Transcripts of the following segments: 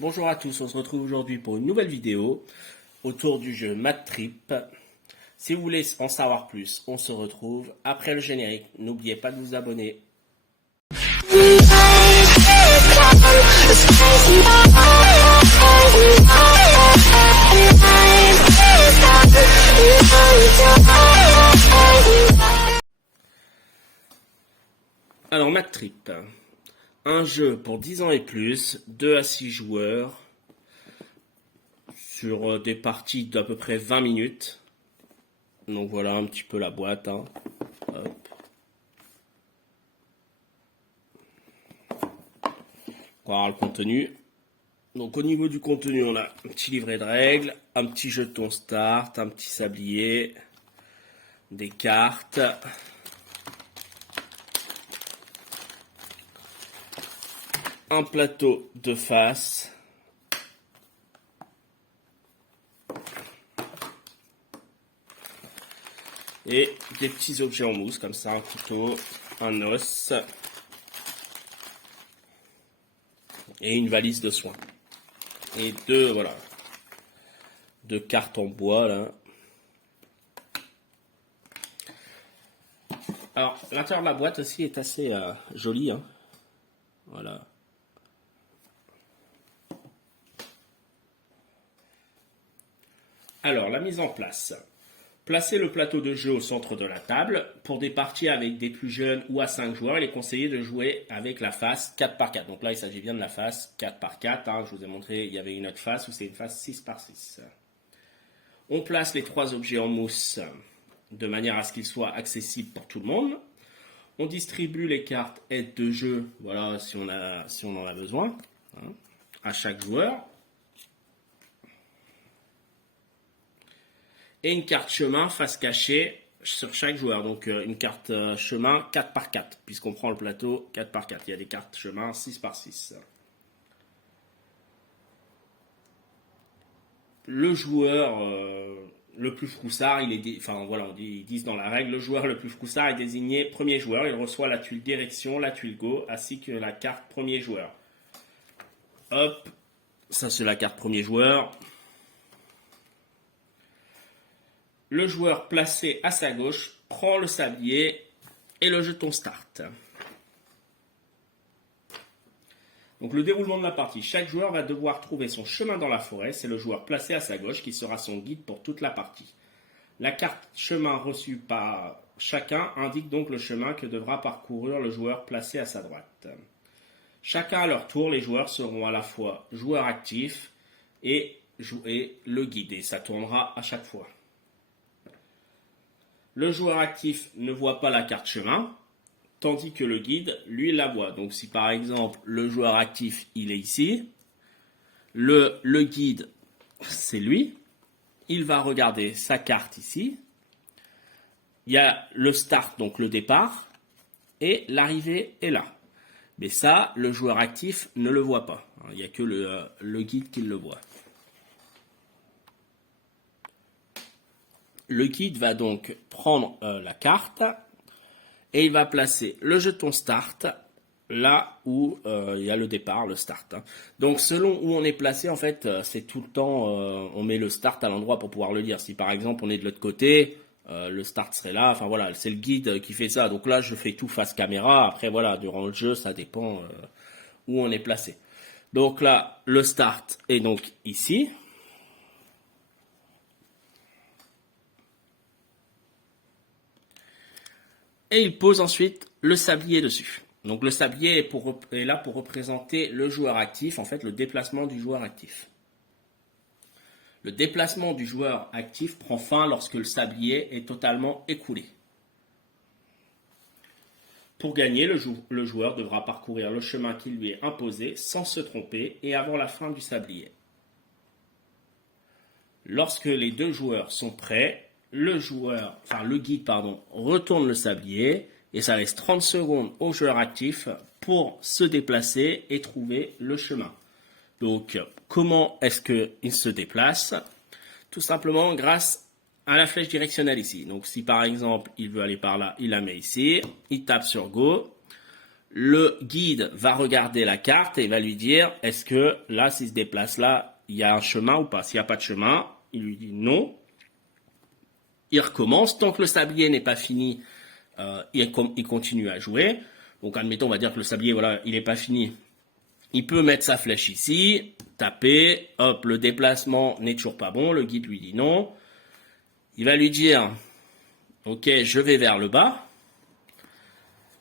Bonjour à tous, on se retrouve aujourd'hui pour une nouvelle vidéo autour du jeu Mad Trip. Si vous voulez en savoir plus, on se retrouve après le générique. N'oubliez pas de vous abonner. Alors Mad Trip, un jeu pour 10 ans et plus, 2 à 6 joueurs, sur des parties d'à peu près 20 minutes. Donc voilà un petit peu la boîte. Hop. On va voir le contenu. Donc au niveau du contenu, on a un petit livret de règles, un petit jeton start, un petit sablier, des cartes, un plateau de face, et des petits objets en mousse comme ça, un couteau, un os et une valise de soins. Et deux cartes en bois là. Alors l'intérieur de la boîte aussi est assez joli, hein. Voilà. Alors la mise en place. Placez le plateau de jeu au centre de la table. Pour des parties avec des plus jeunes ou à 5 joueurs, il est conseillé de jouer avec la face 4x4. Donc là, il s'agit bien de la face 4x4. Hein. Je vous ai montré, il y avait une autre face où c'est une face 6x6. On place les 3 objets en mousse de manière à ce qu'ils soient accessibles pour tout le monde. On distribue les cartes aides de jeu, voilà, si on en a besoin, hein, à chaque joueur. Et une carte chemin face cachée sur chaque joueur. Donc une carte chemin 4x4, puisqu'on prend le plateau 4x4. Il y a des cartes chemin 6x6. Le joueur le plus froussard, ils disent dans la règle, le joueur le plus froussard est désigné premier joueur. Il reçoit la tuile direction, la tuile go, ainsi que la carte premier joueur. Hop, ça c'est la carte premier joueur. Le joueur placé à sa gauche prend le sablier et le jeton start. Donc le déroulement de la partie. Chaque joueur va devoir trouver son chemin dans la forêt. C'est le joueur placé à sa gauche qui sera son guide pour toute la partie. La carte chemin reçue par chacun indique donc le chemin que devra parcourir le joueur placé à sa droite. Chacun à leur tour, les joueurs seront à la fois joueurs actifs et le guide. Et ça tournera à chaque fois. Le joueur actif ne voit pas la carte chemin, tandis que le guide, lui, la voit. Donc si par exemple le joueur actif, il est ici, le guide, c'est lui, il va regarder sa carte ici, il y a le start, donc le départ, et l'arrivée est là. Mais ça, le joueur actif ne le voit pas. Il n'y a que le guide qui le voit. Le guide va donc prendre la carte et il va placer le jeton start là où il y a le départ, le start. Hein. Donc selon où on est placé, en fait, c'est tout le temps, on met le start à l'endroit pour pouvoir le lire. Si par exemple on est de l'autre côté, le start serait là. Enfin voilà, c'est le guide qui fait ça. Donc là, je fais tout face caméra. Après voilà, durant le jeu, ça dépend où on est placé. Donc là, le start est donc ici. Et il pose ensuite le sablier dessus. Donc le sablier est là pour représenter le joueur actif, en fait le déplacement du joueur actif. Le déplacement du joueur actif prend fin lorsque le sablier est totalement écoulé. Pour gagner, le joueur devra parcourir le chemin qui lui est imposé sans se tromper et avant la fin du sablier. Lorsque les deux joueurs sont prêts, le guide retourne le sablier et ça laisse 30 secondes au joueur actif pour se déplacer et trouver le chemin. Donc, comment est-ce qu'il se déplace? Tout simplement grâce à la flèche directionnelle ici. Donc, si par exemple, il veut aller par là, il la met ici, il tape sur Go. Le guide va regarder la carte et va lui dire, est-ce que là, s'il se déplace là, il y a un chemin ou pas? S'il n'y a pas de chemin, il lui dit non. Il recommence. Tant que le sablier n'est pas fini, il continue à jouer. Donc, admettons, on va dire que le sablier, voilà, il n'est pas fini. Il peut mettre sa flèche ici, taper, hop, le déplacement n'est toujours pas bon, le guide lui dit non. Il va lui dire, ok, je vais vers le bas.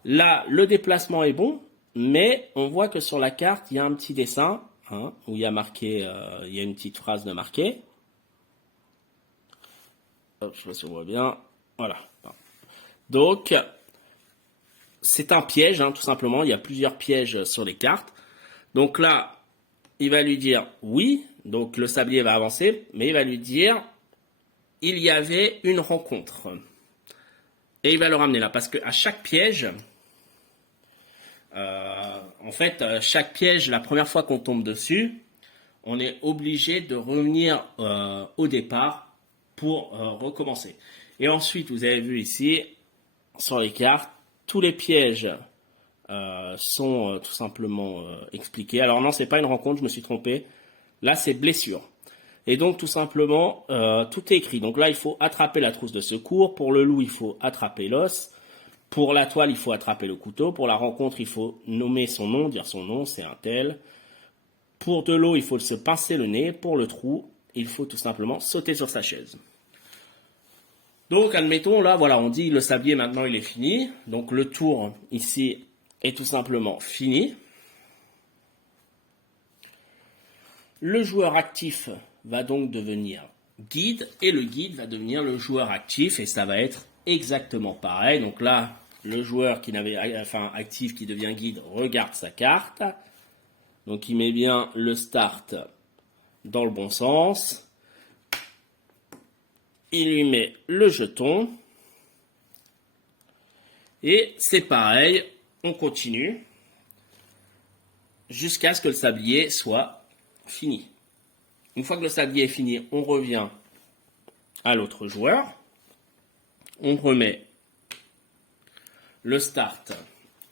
Là, le déplacement est bon, mais on voit que sur la carte, il y a un petit dessin, hein, où il y a marqué, il y a une petite phrase de marqué. Hop, je sais pas si on voit bien. Voilà. Donc, c'est un piège, hein, tout simplement. Il y a plusieurs pièges sur les cartes. Donc là, il va lui dire oui. Donc le sablier va avancer, mais il va lui dire il y avait une rencontre. Et il va le ramener là, parce qu'à chaque piège, en fait, chaque piège, la première fois qu'on tombe dessus, on est obligé de revenir au départ pour recommencer. Et ensuite, vous avez vu ici, sur les cartes, tous les pièges sont tout simplement expliqués. Alors non, c'est pas une rencontre, je me suis trompé. Là, c'est blessure. Et donc, tout simplement, tout est écrit. Donc là, il faut attraper la trousse de secours. Pour le loup, il faut attraper l'os. Pour la toile, il faut attraper le couteau. Pour la rencontre, il faut nommer son nom, dire son nom, c'est un tel. Pour de l'eau, il faut se pincer le nez. Pour le trou, il faut tout simplement sauter sur sa chaise. Donc, admettons, là, voilà, on dit le sablier, maintenant, il est fini. Donc, le tour, ici, est tout simplement fini. Le joueur actif va donc devenir guide et le guide va devenir le joueur actif et ça va être exactement pareil. Donc là, le joueur actif qui devient guide regarde sa carte. Donc il met bien le start dans le bon sens. Il lui met le jeton. Et c'est pareil, on continue jusqu'à ce que le sablier soit fini. Une fois que le sablier est fini, on revient à l'autre joueur. On remet le start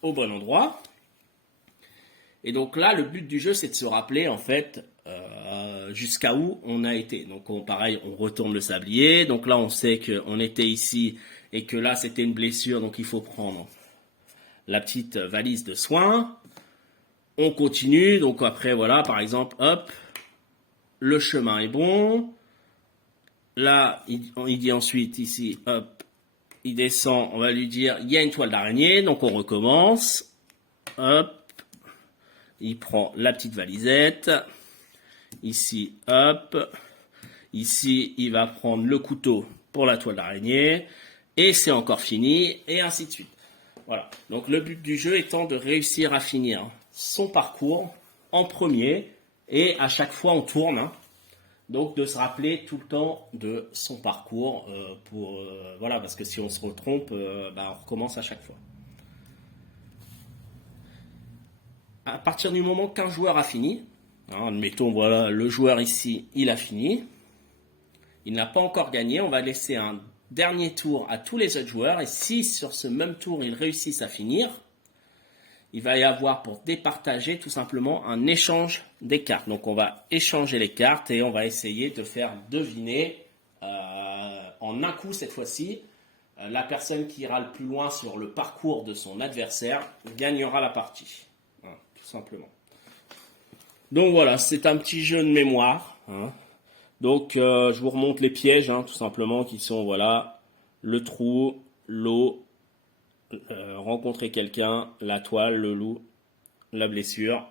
au bon endroit. Et donc là, le but du jeu, c'est de se rappeler en fait jusqu'à où on a été. Donc pareil, on retourne le sablier. Donc là, on sait qu'on était ici et que là, c'était une blessure. Donc il faut prendre la petite valise de soins. On continue. Donc après, voilà, par exemple, hop, le chemin est bon. Là, il dit ensuite ici, hop, il descend, on va lui dire, il y a une toile d'araignée, donc on recommence. Hop, il prend la petite valisette. Ici, hop. Ici, il va prendre le couteau pour la toile d'araignée. Et c'est encore fini, et ainsi de suite. Voilà. Donc le but du jeu étant de réussir à finir son parcours en premier. Et à chaque fois, on tourne. Hein. Donc de se rappeler tout le temps de son parcours. Voilà, parce que si on se retrompe, on recommence à chaque fois. À partir du moment qu'un joueur a fini, hein, admettons, voilà, le joueur ici, il a fini. Il n'a pas encore gagné. On va laisser un dernier tour à tous les autres joueurs. Et si sur ce même tour, ils réussissent à finir, il va y avoir pour départager tout simplement un échange des cartes. Donc on va échanger les cartes et on va essayer de faire deviner en un coup cette fois-ci. La personne qui ira le plus loin sur le parcours de son adversaire gagnera la partie. Hein, tout simplement. Donc voilà, c'est un petit jeu de mémoire. Hein. Donc je vous remonte les pièges, hein, tout simplement, qui sont voilà le trou, l'eau, rencontrer quelqu'un, la toile, le loup, la blessure.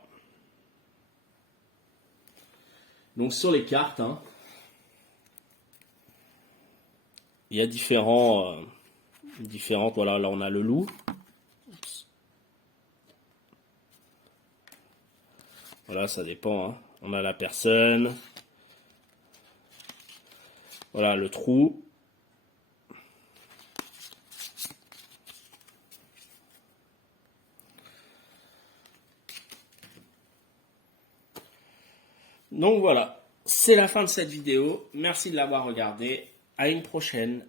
Donc sur les cartes, hein, il y a différentes. Voilà, là on a le loup. Voilà, ça dépend. Hein. On a la personne. Voilà le trou. Donc voilà, c'est la fin de cette vidéo. Merci de l'avoir regardé. À une prochaine.